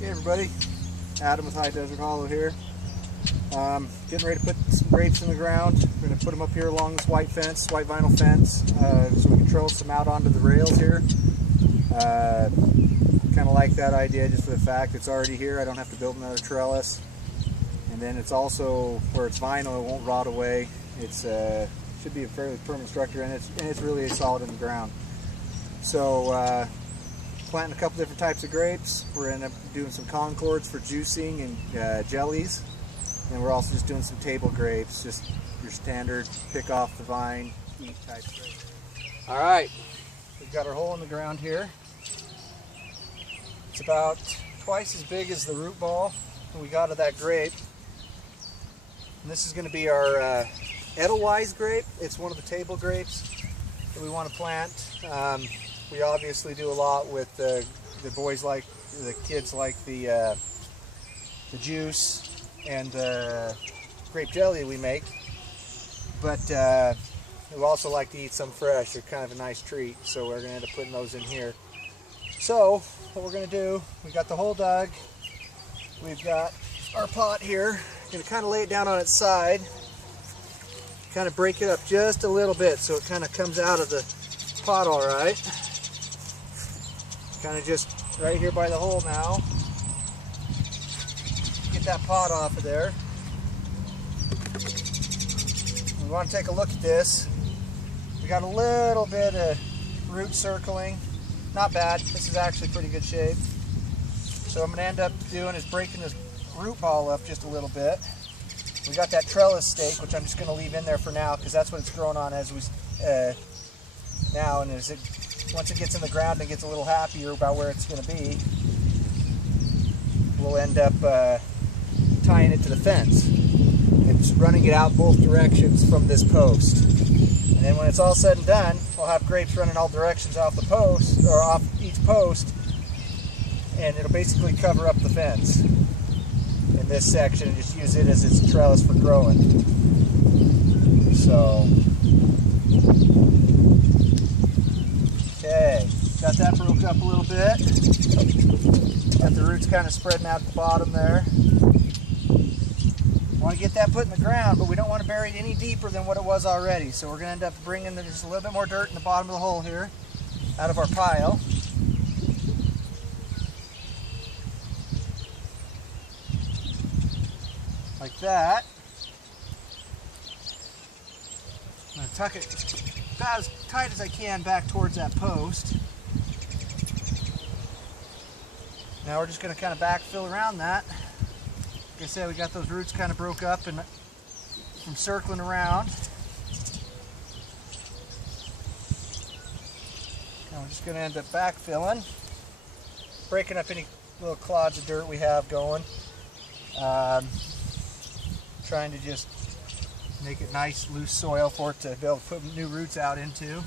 Hey everybody, Adam with High Desert Hollow here. Getting ready to put some grapes in the ground. We're going to put them up here along this white vinyl fence, so we can trellis some out onto the rails here. Kind of like that idea just for the fact it's already here. I don't have to build another trellis. And then it's also, where it's vinyl, it won't rot away. It's should be a fairly permanent structure, and it's really solid in the ground. So planting a couple different types of grapes. We're going to end up doing some Concords for juicing and jellies. And we're also just doing some table grapes, just your standard pick off the vine, eat type grapes. All right, we've got our hole in the ground here. It's about twice as big as the root ball that we got of that grape. And this is going to be our Edelweiss grape. It's one of the table grapes that we want to plant. We obviously do a lot with the kids like the juice and the grape jelly we make, but we also like to eat some fresh. They're kind of a nice treat, so we're going to end up putting those in here. So what we're going to do, we got the hole dug, we've got our pot here. Going to kind of lay it down on its side, kind of break it up just a little bit so it kind of comes out of the pot all right. Kind of just right here by the hole now. Get that pot off of there. We want to take a look at this. We got a little bit of root circling. Not bad. This is actually pretty good shape. So I'm going to end up doing is breaking this root ball up just a little bit. We got that trellis stake, which I'm just going to leave in there for now because that's what it's growing on as we now, and once it gets in the ground and gets a little happier about where it's going to be, we'll end up tying it to the fence and just running it out both directions from this post. And then when it's all said and done, we'll have grapes running all directions off the post, or off each post, and it'll basically cover up the fence in this section and just use it as its trellis for growing. So okay, got that broke up a little bit. Got the roots kind of spreading out at the bottom there. Want to get that put in the ground, but we don't want to bury it any deeper than what it was already. So we're going to end up bringing just a little bit more dirt in the bottom of the hole here, out of our pile. Like that. I'm going to tuck it about as tight as I can back towards that post. Now we're just going to kind of backfill around that. Like I said, we got those roots kind of broke up and from circling around. Now we're just going to end up backfilling, breaking up any little clods of dirt we have going. Trying to just make it nice, loose soil for it to be able to put new roots out into.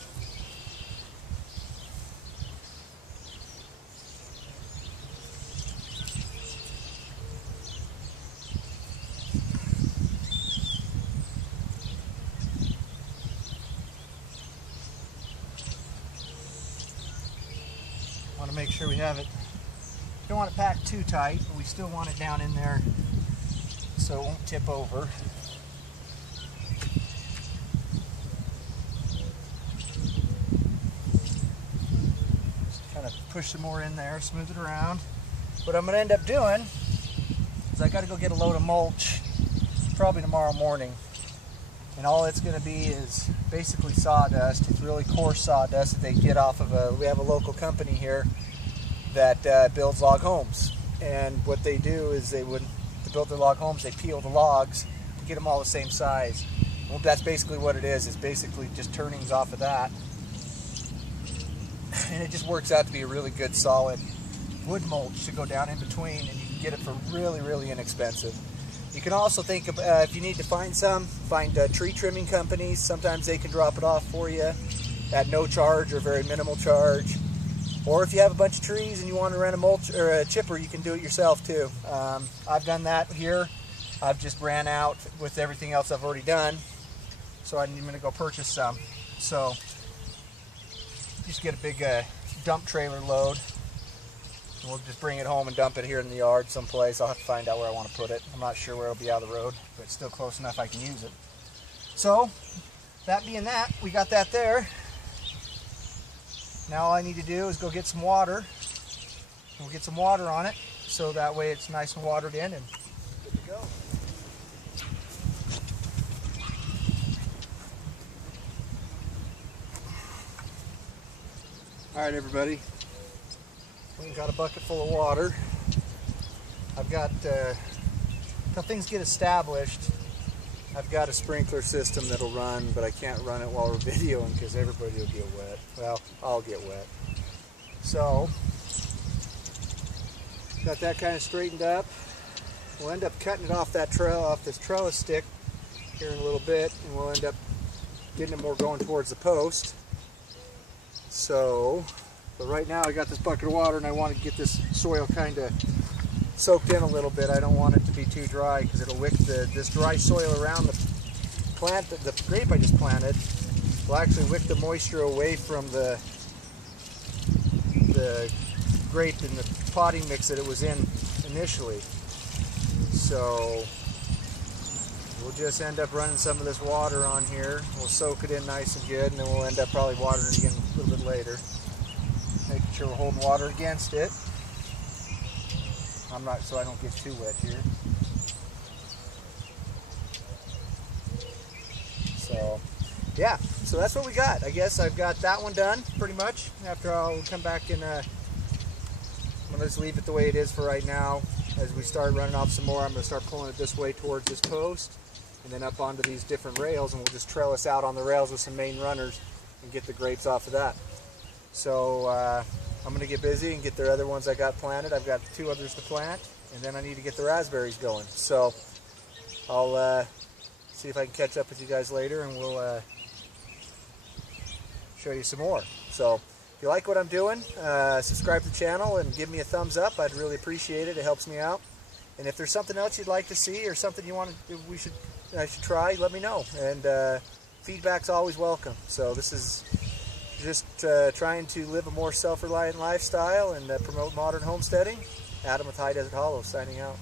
Want to make sure we have it. Don't want it packed too tight, but we still want it down in there so it won't tip over. Push some more in there, smooth it around. What I'm going to end up doing is I got to go get a load of mulch probably tomorrow morning, and all it's going to be is basically sawdust. It's really coarse sawdust that they get off of we have a local company here that builds log homes, and what they do is to build their log homes, they peel the logs to get them all the same size. Well, that's basically what it is. It's basically just turnings off of that. And it just works out to be a really good solid wood mulch to go down in between, and you can get it for really, really inexpensive. You can also think of, if you need to find tree trimming companies. Sometimes they can drop it off for you at no charge or very minimal charge. Or if you have a bunch of trees and you want to rent a mulch or a chipper, you can do it yourself too. I've done that here. I've just ran out with everything else I've already done, so I'm going to go purchase some. So just get a big dump trailer load We'll just bring it home and dump it here in the yard someplace. I'll have to find out where I want to put it. I'm not sure where it'll be out of the road, but it's still close enough I can use it. So, that being that, we got that there. Now all I need to do is go get some water. We'll get some water on it, so that way it's nice and watered in and good to go. Alright everybody, we've got a bucket full of water. I've got, until things get established, I've got a sprinkler system that'll run, but I can't run it while we're videoing because everybody will get wet. Well, I'll get wet. So, got that kind of straightened up. We'll end up cutting it off this trellis stick here in a little bit, and we'll end up getting it more going towards the post. So, but right now I got this bucket of water and I want to get this soil kind of soaked in a little bit. I don't want it to be too dry because it'll wick this dry soil around the plant, the grape I just planted, will actually wick the moisture away from the grape in the potting mix that it was in initially. So we'll just end up running some of this water on here. We'll soak it in nice and good, and then we'll end up probably watering it again a little bit later. Making sure we're holding water against it. So I don't get too wet here. So, yeah, so that's what we got. I guess I've got that one done pretty much. After I'll come back and I'm gonna just leave it the way it is for right now. As we start running off some more, I'm gonna start pulling it this way towards this post, and then up onto these different rails, and we'll just trellis out on the rails with some main runners and get the grapes off of that. So I'm going to get busy and get the other ones I got planted. I've got 2 others to plant, and then I need to get the raspberries going. So I'll see if I can catch up with you guys later, and we'll show you some more. So if you like what I'm doing, subscribe to the channel and give me a thumbs up. I'd really appreciate it. It helps me out. And if there's something else you'd like to see or something you want to, I should try, let me know. And feedback's always welcome. So this is just trying to live a more self-reliant lifestyle and promote modern homesteading. Adam with High Desert Hollow signing out.